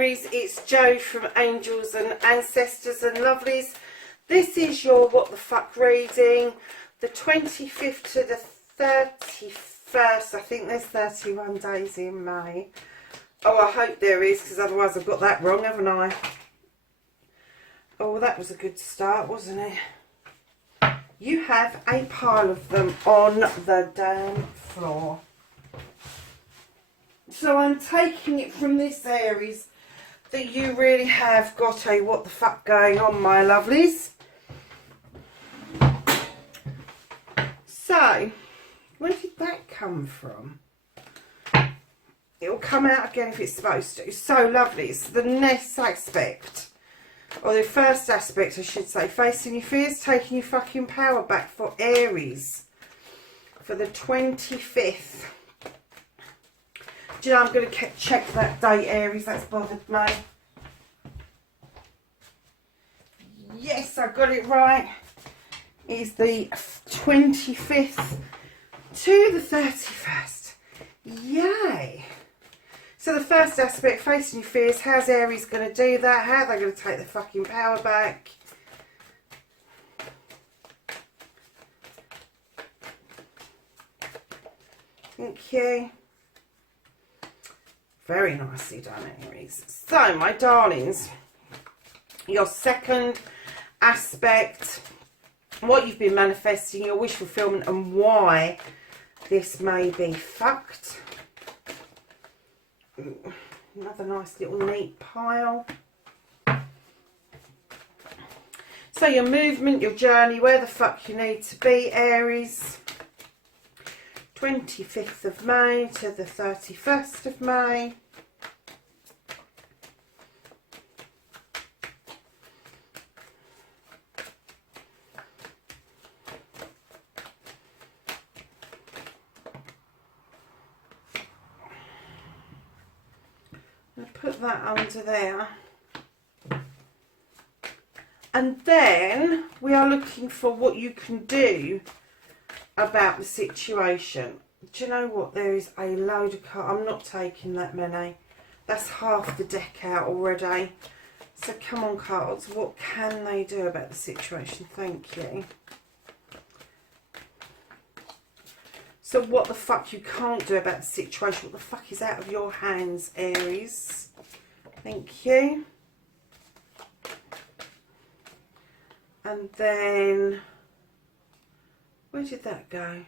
Aries, it's Jo from Angels and Ancestors and Lovelies. This is your What the Fuck reading, the 25th to the 31st. I think there's 31 days in May. Oh, I hope there is, because otherwise I've got that wrong, haven't I? Oh, that was a good start, wasn't it? You have a pile of them on the damn floor. So I'm taking it from this Aries that you really have got a what the fuck going on, my lovelies. So, where did that come from? It'll come out again if it's supposed to. So lovely. It's the next aspect, or the first aspect I should say, facing your fears, taking your fucking power back for Aries for the 25th. Do you know, I'm going to check that date, Aries, that's bothered me. Yes, I got it right. It's the 25th to the 31st. Yay! So the first aspect, facing your fears, how's Aries going to do that? How are they going to take their fucking power back? Thank you. Very nicely done, Aries. So, my darlings, your second aspect, what you've been manifesting, your wish fulfillment, and why this may be fucked. Another nice little neat pile. So, your movement, your journey, where the fuck you need to be, Aries. 25th of May to the 31st of May. I'll put that under there. And then we are looking for what you can do about the situation. Do you know what? There is a load of cards. I'm not taking that many. That's half the deck out already. So come on, cards. What can they do about the situation? Thank you. So what the fuck you can't do about the situation? What the fuck is out of your hands, Aries? Thank you. And then, where did that go?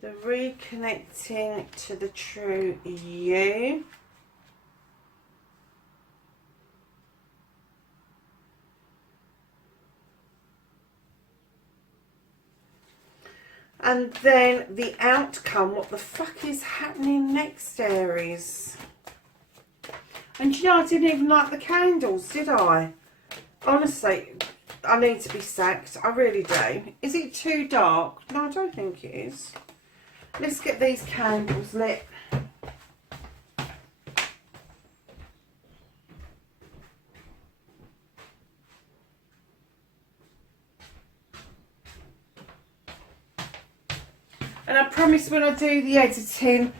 The reconnecting to the true you. And then the outcome. What the fuck is happening next, Aries? And you know, I didn't even like the candles, did I? Honestly, I need to be sacked. I really do. Is it too dark? No, I don't think it is. Let's get these candles lit. And I promise when I do the editing,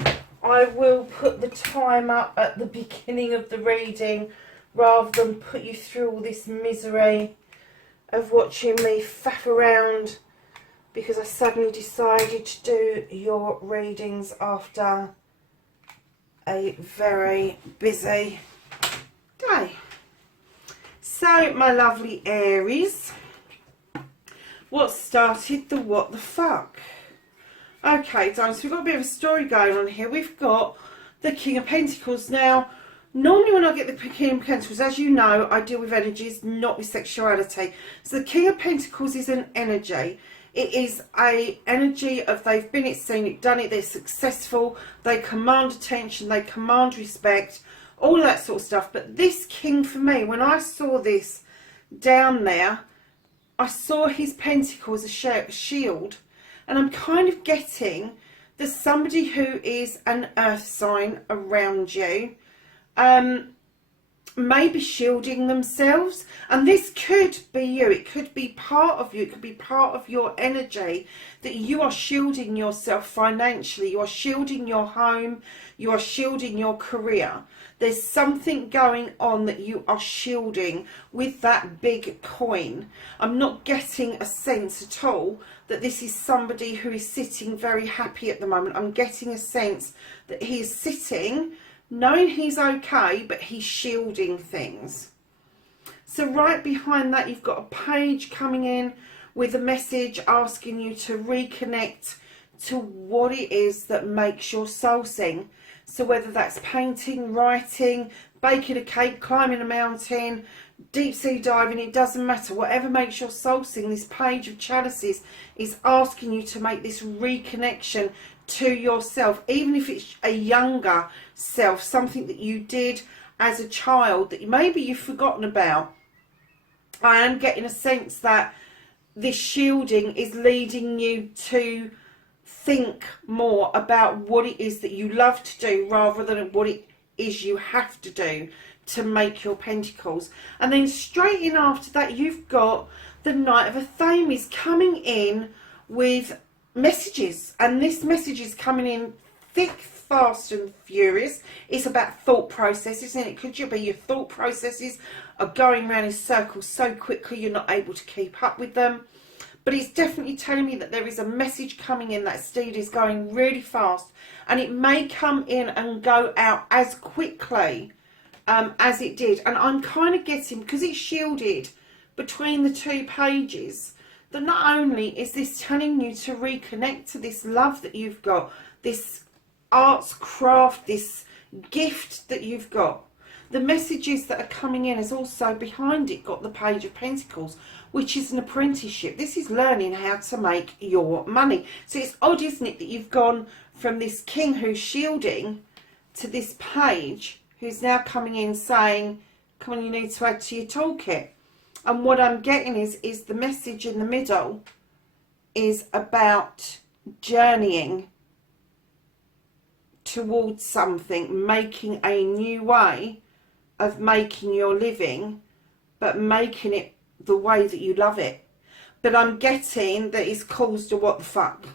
I will put the time up at the beginning of the reading rather than put you through all this misery of watching me faff around because I suddenly decided to do your readings after a very busy day. So, my lovely Aries, what started the what the fuck? Okay, darling, so we've got a bit of a story going on here. We've got the King of Pentacles. Now, normally when I get the King of Pentacles, as you know, I deal with energies, not with sexuality. So the King of Pentacles is an energy. It is a energy of they've been it, seen it, done it, they're successful, they command attention, they command respect, all of that sort of stuff. But this King, for me, when I saw this down there, I saw his pentacle as a shield. And I'm kind of getting there's somebody who is an earth sign around you. maybe shielding themselves. And this could be you. It could be part of you. It could be part of your energy that you are shielding yourself financially. You are shielding your home. You are shielding your career. There's something going on that you are shielding with that big coin. I'm not getting a sense at all that this is somebody who is sitting very happy at the moment. I'm getting a sense that he is sitting knowing he's okay, but he's shielding things. So right behind that, you've got a page coming in with a message asking you to reconnect to what it is that makes your soul sing. So whether that's painting, writing, baking a cake, climbing a mountain, deep sea diving, it doesn't matter. Whatever makes your soul sing, this page of chalices is asking you to make this reconnection to yourself, even if it's a younger self, something that you did as a child that maybe you've forgotten about. I am getting a sense that this shielding is leading you to think more about what it is that you love to do rather than what it is you have to do to make your pentacles. And then straight in after that, you've got the Knight of Athames coming in with messages, and this message is coming in thick, fast and furious. It's about thought processes, and it could be your thought processes are going around in circles so quickly you're not able to keep up with them. But it's definitely telling me that there is a message coming in. That steed is going really fast, and it may come in and go out as quickly as it did. And I'm kind of getting, because it's shielded between the two pages, that not only is this telling you to reconnect to this love that you've got, this arts craft, this gift that you've got, the messages that are coming in is also behind it got the Page of Pentacles, which is an apprenticeship. This is learning how to make your money. So it's odd, isn't it, that you've gone from this king who's shielding to this page who's now coming in saying, come on, you need to add to your toolkit. And what I'm getting is the message in the middle is about journeying towards something, making a new way of making your living, but making it the way that you love it. But I'm getting that it's caused a what the fuck.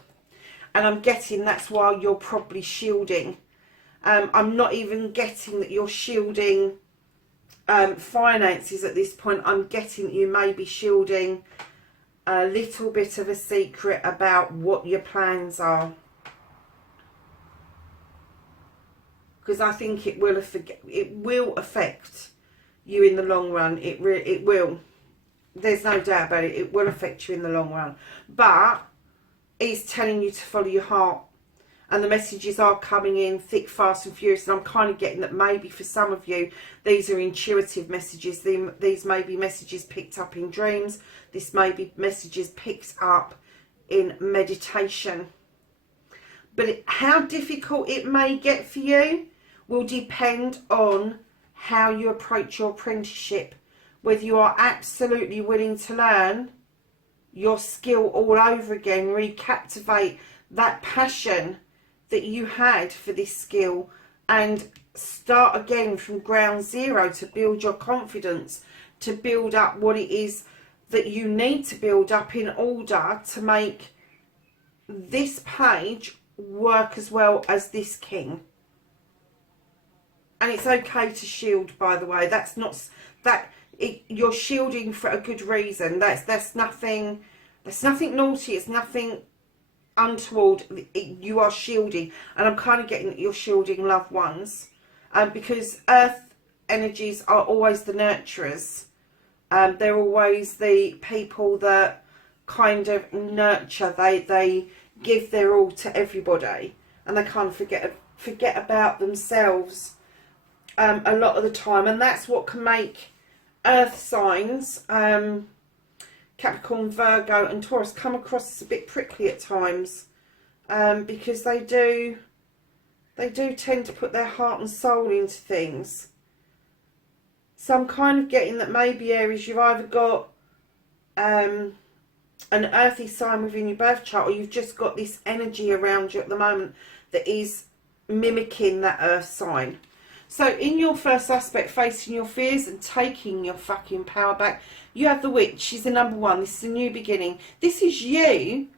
And I'm getting that's why you're probably shielding. I'm not even getting that you're shielding finances at this point. I'm getting that you may be shielding a little bit of a secret about what your plans are, because I think it will affect you in the long run. It will. There's no doubt about it. It will affect you in the long run, but it's telling you to follow your heart. And the messages are coming in thick, fast and furious. And I'm kind of getting that maybe for some of you, these are intuitive messages. These may be messages picked up in dreams. This may be messages picked up in meditation. But how difficult it may get for you will depend on how you approach your apprenticeship. Whether you are absolutely willing to learn your skill all over again, recaptivate that passion that you had for this skill and start again from ground zero to build your confidence, to build up what it is that you need to build up in order to make this page work as well as this king. And it's okay to shield, by the way. That's not that you're shielding for a good reason. That's nothing naughty. It's nothing untoward. You are shielding, and I'm kind of getting that you're shielding loved ones, because earth energies are always the nurturers. They're always the people that kind of nurture. They give their all to everybody, and they kind of forget about themselves a lot of the time. And that's what can make earth signs, Capricorn, Virgo and Taurus, come across as a bit prickly at times, because they do tend to put their heart and soul into things. So I'm kind of getting that maybe, Aries, you've either got an earthy sign within your birth chart, or you've just got this energy around you at the moment that is mimicking that earth sign. So in your first aspect, facing your fears and taking your fucking power back, you have the Witch. She's the number one. This is a new beginning. This is you.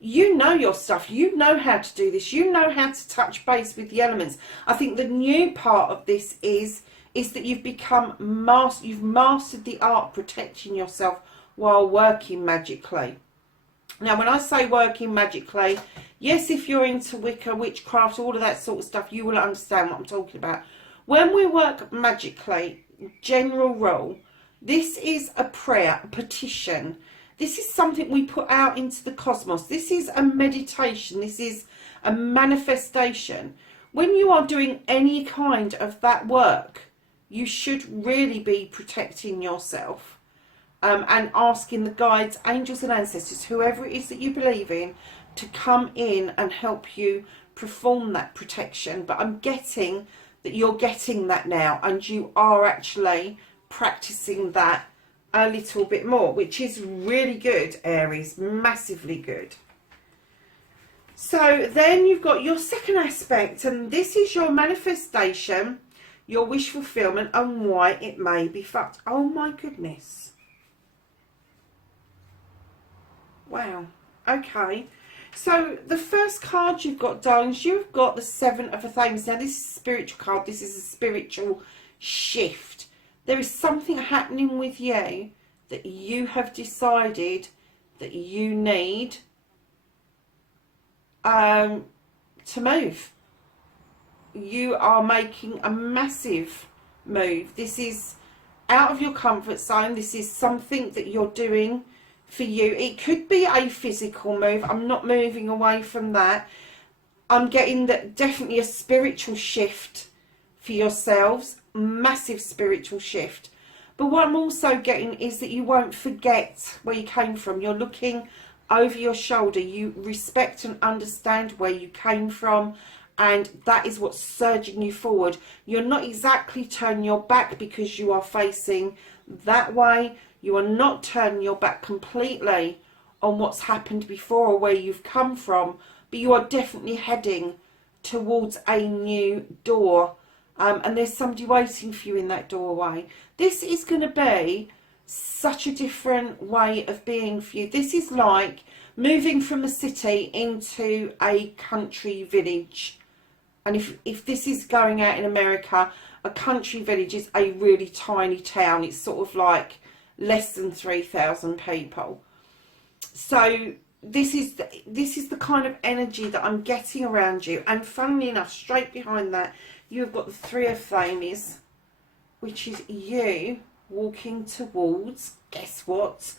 You know your stuff. You know how to do this. You know how to touch base with the elements. I think the new part of this is that you've become you've mastered the art of protecting yourself while working magically. Now, when I say working magically, yes, if you're into Wicca, witchcraft, all of that sort of stuff, you will understand what I'm talking about. When we work magically, general rule, this is a prayer, a petition. This is something we put out into the cosmos. This is a meditation. This is a manifestation. When you are doing any kind of that work, you should really be protecting yourself and asking the guides, angels and ancestors, whoever it is that you believe in, to come in and help you perform that protection. But I'm getting that you're getting that now, and you are actually practicing that a little bit more, which is really good, Aries, massively good. So then you've got your second aspect, and this is your manifestation, your wish fulfillment, and why it may be fucked. Oh my goodness. Wow. Okay. So the first card you've got, darlings, you've got the Seven of Things. Now this is a spiritual card. This is a spiritual shift. There is something happening with you that you have decided that you need to move. You are making a massive move. This is out of your comfort zone. This is something that you're doing for you. It could be a physical move. I'm not moving away from that. I'm getting that definitely a spiritual shift for yourselves. Massive spiritual shift. But what I'm also getting is that you won't forget where you came from. You're looking over your shoulder. You respect and understand where you came from, and that is what's surging you forward. You're not exactly turning your back because you are facing that way. You are not turning your back completely on what's happened before or where you've come from, but you are definitely heading towards a new door. And there's somebody waiting for you in that doorway. This is going to be such a different way of being for you. This is like moving from a city into a country village. And if this is going out in America, a country village is a really tiny town. It's sort of like less than 3,000 people. So this is the kind of energy that I'm getting around you. And funnily enough, straight behind that, you've got the Three of Flames, which is you walking towards, guess what,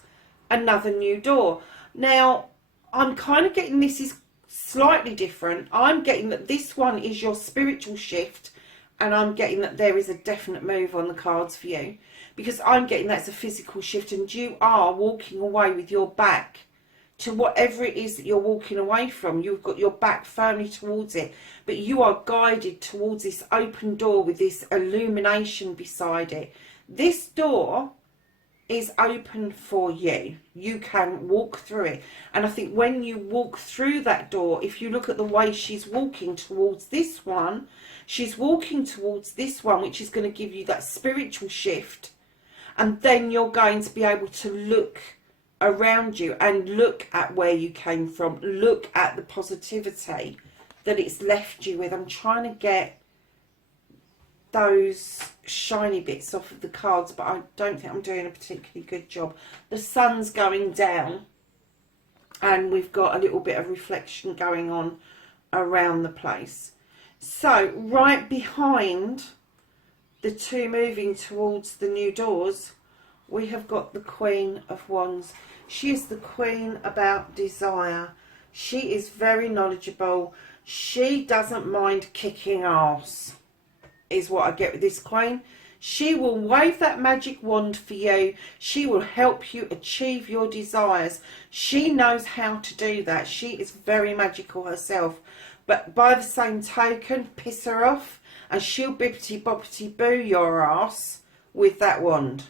another new door. Now, I'm kind of getting this is slightly different. I'm getting that this one is your spiritual shift, and I'm getting that there is a definite move on the cards for you, because I'm getting that's a physical shift, and you are walking away with your back to whatever it is that you're walking away from. You've got your back firmly towards it, but you are guided towards this open door with this illumination beside it. This door is open for you. You can walk through it. And I think when you walk through that door, if you look at the way she's walking towards this one, she's walking towards this one, which is going to give you that spiritual shift. And then you're going to be able to look around you and look at where you came from, look at the positivity that it's left you with. I'm trying to get those shiny bits off of the cards, but I don't think I'm doing a particularly good job. The sun's going down and we've got a little bit of reflection going on around the place. So right behind the two moving towards the new doors, we have got the Queen of Wands. She is the queen about desire. She is very knowledgeable. She doesn't mind kicking ass, is what I get with this queen. She will wave that magic wand for you. She will help you achieve your desires. She knows how to do that. She is very magical herself. But by the same token, piss her off and she'll bippity boppity boo your ass with that wand.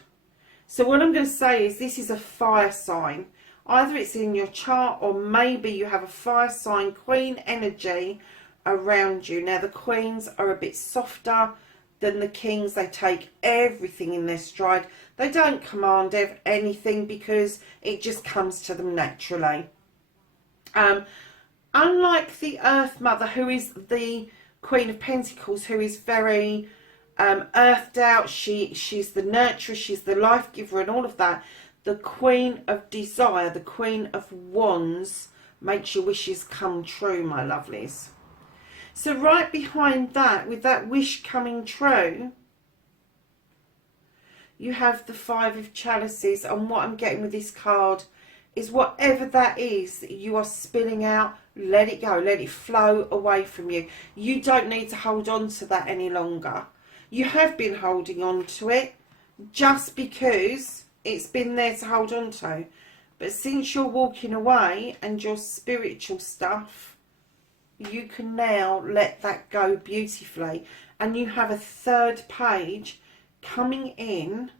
So what I'm going to say is this is a fire sign. Either it's in your chart or maybe you have a fire sign queen energy around you. Now the queens are a bit softer. than the kings. They take everything in their stride. They don't command anything because it just comes to them naturally. Unlike the Earth Mother, who is the Queen of Pentacles, who is very earthed out, she's the nurturer, she's the life giver and all of that. The Queen of Desire, the Queen of Wands, makes your wishes come true, my lovelies. So right behind that, with that wish coming true, you have the Five of Chalices. And what I'm getting with this card is whatever that is that you are spilling out, let it go, let it flow away from you. You don't need to hold on to that any longer. You have been holding on to it just because it's been there to hold on to. But since you're walking away and your spiritual stuff, you can now let that go beautifully. And you have a third page coming in,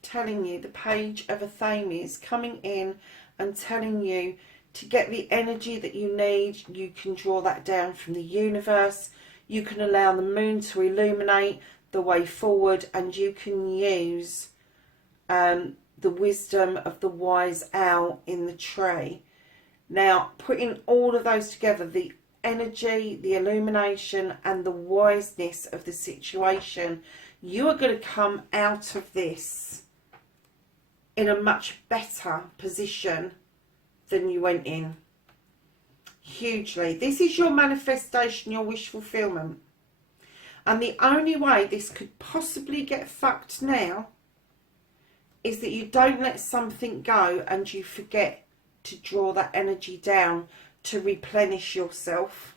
telling you, the page of Athames coming in and telling you to get the energy that you need. You can draw that down from the universe. You can allow the moon to illuminate the way forward, and you can use the wisdom of the wise owl in the tree. Now, putting all of those together, the energy, the illumination and the wiseness of the situation, you are going to come out of this in a much better position than you went in. Hugely. This is your manifestation, your wish fulfillment. And the only way this could possibly get fucked now is that you don't let something go and you forget to draw that energy down to replenish yourself.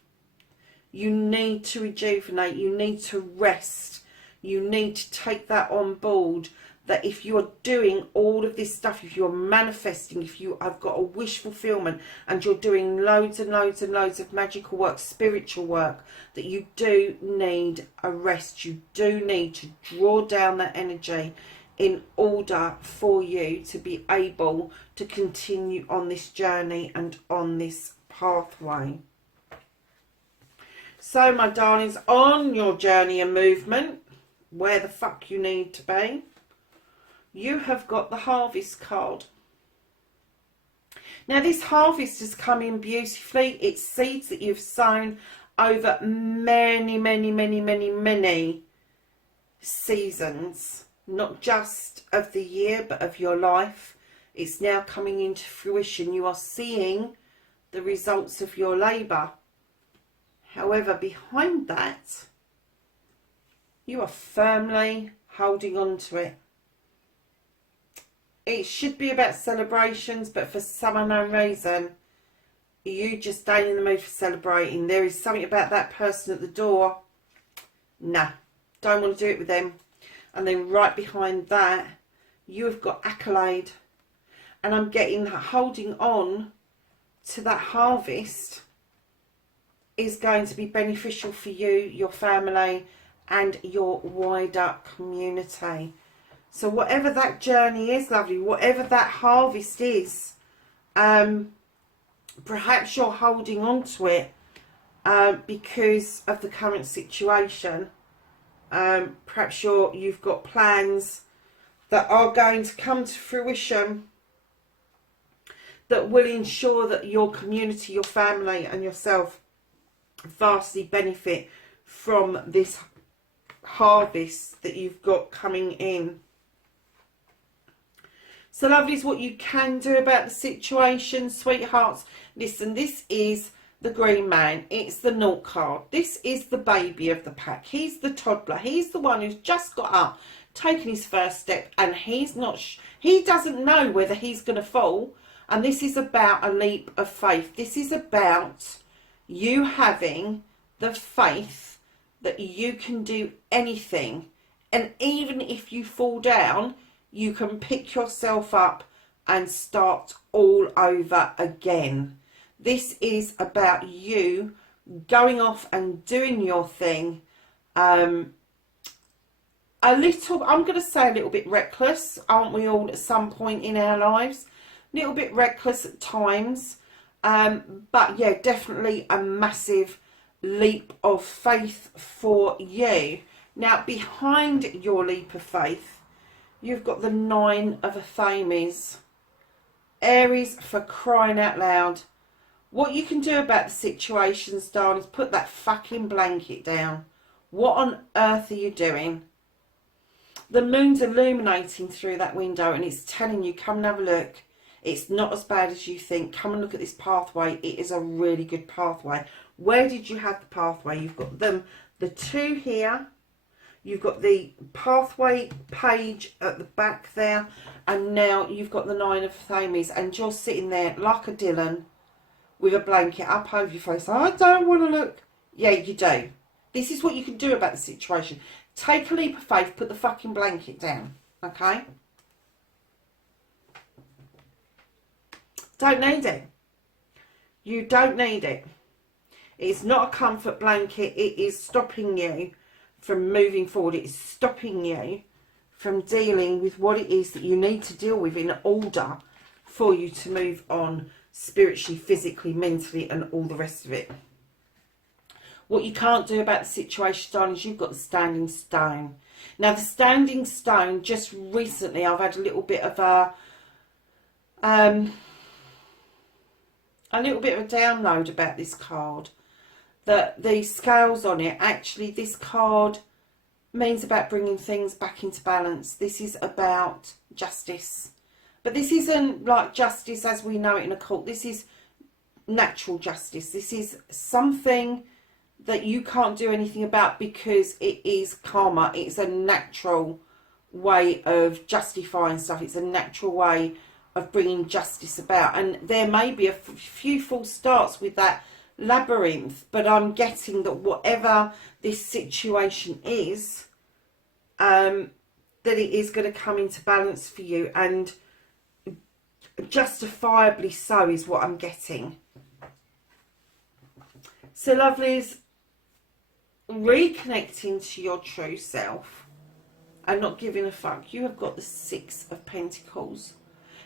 You need to rejuvenate. You need to rest. You need to take that on board. That if you're doing all of this stuff, if you're manifesting, if you have got a wish fulfillment and you're doing loads and loads and loads of magical work, spiritual work, that you do need a rest. You do need to draw down that energy in order for you to be able to continue on this journey and on this pathway. So, my darlings, on your journey and movement, where the fuck you need to be, you have got the Harvest card. Now, this harvest has come in beautifully. It's seeds that you've sown over many, many, many, many, many seasons. Not just of the year, but of your life. It's now coming into fruition. You are seeing the results of your labour. However, behind that, you are firmly holding on to it. It should be about celebrations, but for some unknown reason, you just ain't in the mood for celebrating. There is something about that person at the door. Nah, don't want to do it with them. And then right behind that, you have got accolade. And I'm getting that holding on to that harvest is going to be beneficial for you, your family, and your wider community. So whatever that journey is, lovely, whatever that harvest is, perhaps you're holding on to it because of the current situation. Perhaps you've got plans that are going to come to fruition that will ensure that your community, your family and yourself vastly benefit from this harvest that you've got coming in. So, lovelies, what you can do about the situation, sweethearts, listen, this is the green man. It's the naught card. This is the baby of the pack. He's the toddler. He's the one who's just got up, taken his first step, and he doesn't know whether he's going to fall. And this is about a leap of faith. This is about you having the faith that you can do anything. And even if you fall down, you can pick yourself up and start all over again. This is about you going off and doing your thing. I'm going to say a little bit reckless, aren't we all at some point in our lives? A little bit reckless at times. But yeah, definitely a massive leap of faith for you. Now, behind your leap of faith, you've got the 9 of Athames. Aries, for crying out loud. What you can do about the situations, darling, is put that fucking blanket down. What on earth are you doing? The moon's illuminating through that window and it's telling you, come and have a look. It's not as bad as you think. Come and look at this pathway. It is a really good pathway. Where did you have the pathway? You've got the 2 here. You've got the pathway page at the back there. And now you've got the 9 of Athames. And you're sitting there like a Dylan with a blanket up over your face. I don't want to look. Yeah, you do. This is what you can do about the situation. Take a leap of faith. Put the fucking blanket down. Okay? Don't need it. You don't need it. It's not a comfort blanket. It is stopping you from moving forward. It is stopping you from dealing with what it is that you need to deal with in order for you to move on spiritually, physically, mentally, and all the rest of it. What you can't do about the situation, darling, is you've got the standing stone. Now, the standing stone, just recently, I've had a little bit of a download about this card. That the scales on it, actually, this card means about bringing things back into balance. This is about justice. But this isn't like justice as we know it in a court. This is natural justice. This is something that you can't do anything about because it is karma. It's a natural way of justifying stuff. It's a natural way of bringing justice about. And there may be a few false starts with that labyrinth, but I'm getting that whatever this situation is, that it is going to come into balance for you, and justifiably so is what I'm getting. So lovelies, reconnecting to your true self and not giving a fuck. You have got the 6 of Pentacles.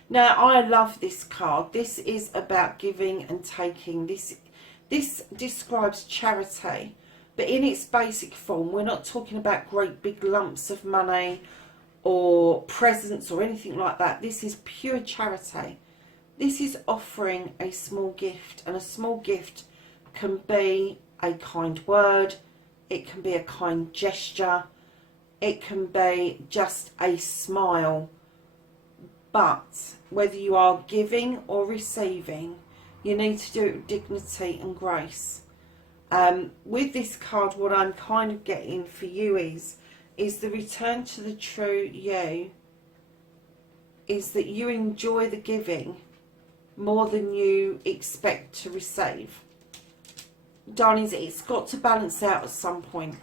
Now, I love this card. This is about giving and taking. This describes charity, but in its basic form. We're not talking about great big lumps of money or presents or anything like that. This is pure charity. This is offering a small gift, and a small gift can be a kind word, it can be a kind gesture, it can be just a smile. But whether you are giving or receiving, you need to do it with dignity and grace. With this card, what I'm kind of getting for you is the return to the true you, is that you enjoy the giving more than you expect to receive. Darlings, it's got to balance out at some point.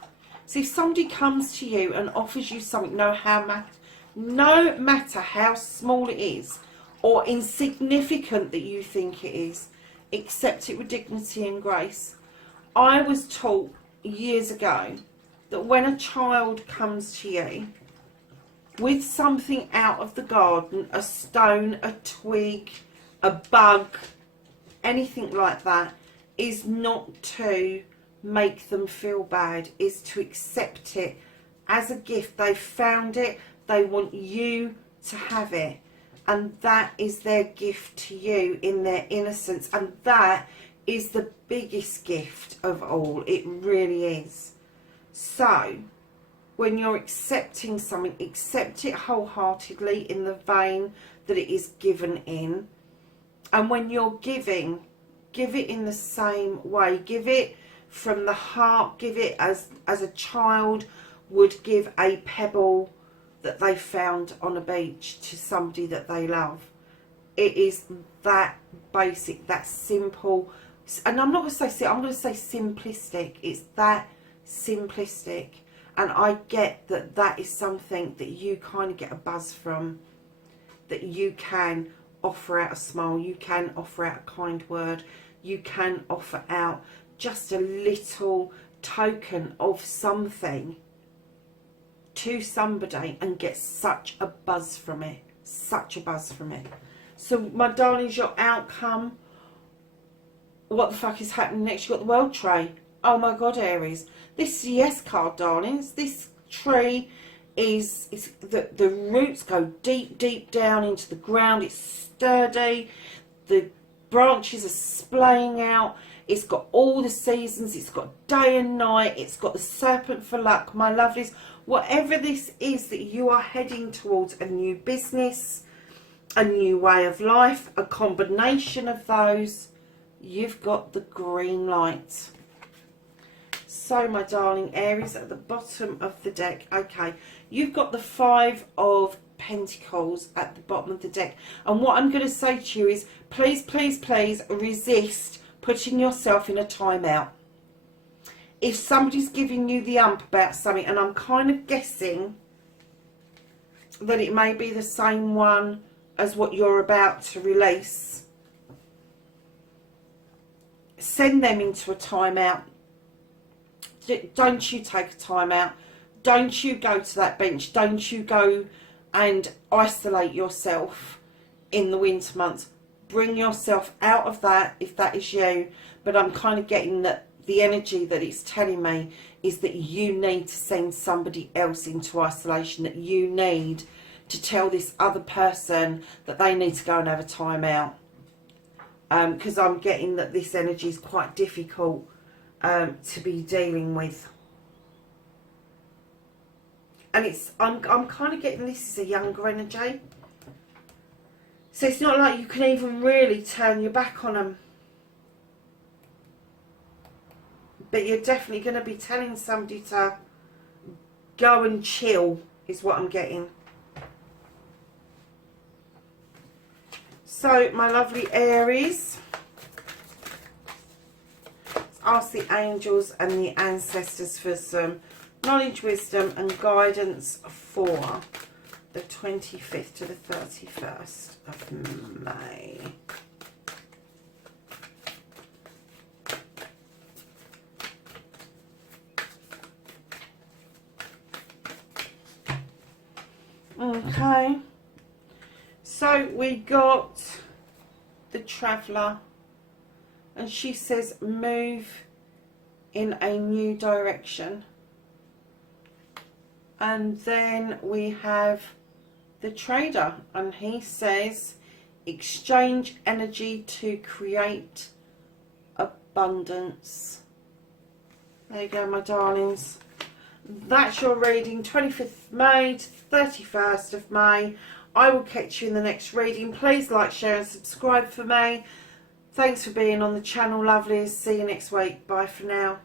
So if somebody comes to you and offers you something, no matter how small it is or insignificant that you think it is, accept it with dignity and grace. I was taught years ago that when a child comes to you with something out of the garden, a stone, a twig, a bug, anything like that, is not to make them feel bad, is to accept it as a gift. They found it, they want you to have it, and that is their gift to you in their innocence, and that is the biggest gift of all. It really is. So when you're accepting something, accept it wholeheartedly in the vein that it is given in. And when you're giving, give it in the same way. Give it from the heart. Give it as a child would give a pebble that they found on a beach to somebody that they love. It is that basic, that simple. And I'm not going to say, I'm going to say simplistic. It's that simplistic. And I get that that is something that you kind of get a buzz from. That you can offer out a smile. You can offer out a kind word. You can offer out just a little token of something to somebody and get such a buzz from it. Such a buzz from it. So, my darlings, your outcome. What the fuck is happening next? You've got the World Tray. Oh my God, Aries. This yes card, darlings. This tree is the roots go deep down into the ground. It's sturdy. The branches are splaying out. It's got all the seasons. It's got day and night. It's got the serpent for luck, my lovelies. Whatever this is that you are heading towards, a new business, a new way of life, a combination of those, you've got the green light. So, my darling Aries, at the bottom of the deck, okay, you've got the 5 of Pentacles at the bottom of the deck. And what I'm going to say to you is, please, please, please resist putting yourself in a timeout. If somebody's giving you the ump about something, and I'm kind of guessing that it may be the same one as what you're about to release, send them into a timeout. Don't you take a timeout. Don't you go to that bench. Don't you go and isolate yourself in the winter months. Bring yourself out of that if that is you. But I'm kind of getting that the energy that it's telling me is that you need to send somebody else into isolation, that you need to tell this other person that they need to go and have a time out. Because I'm getting that this energy is quite difficult to be dealing with. And it's I'm kind of getting this is a younger energy. So it's not like you can even really turn your back on them. But you're definitely going to be telling somebody to go and chill, is what I'm getting. So, my lovely Aries, let's ask the angels and the ancestors for some knowledge, wisdom and guidance for the 25th to the 31st of May. Okay, so we got the Traveller, and she says move in a new direction. And then we have the Trader, and he says exchange energy to create abundance. There you go, my darlings. That's your reading, 25th May to 31st of May. I will catch you in the next reading. Please like, share and subscribe for me. Thanks for being on the channel, lovelies. See you next week. Bye for now.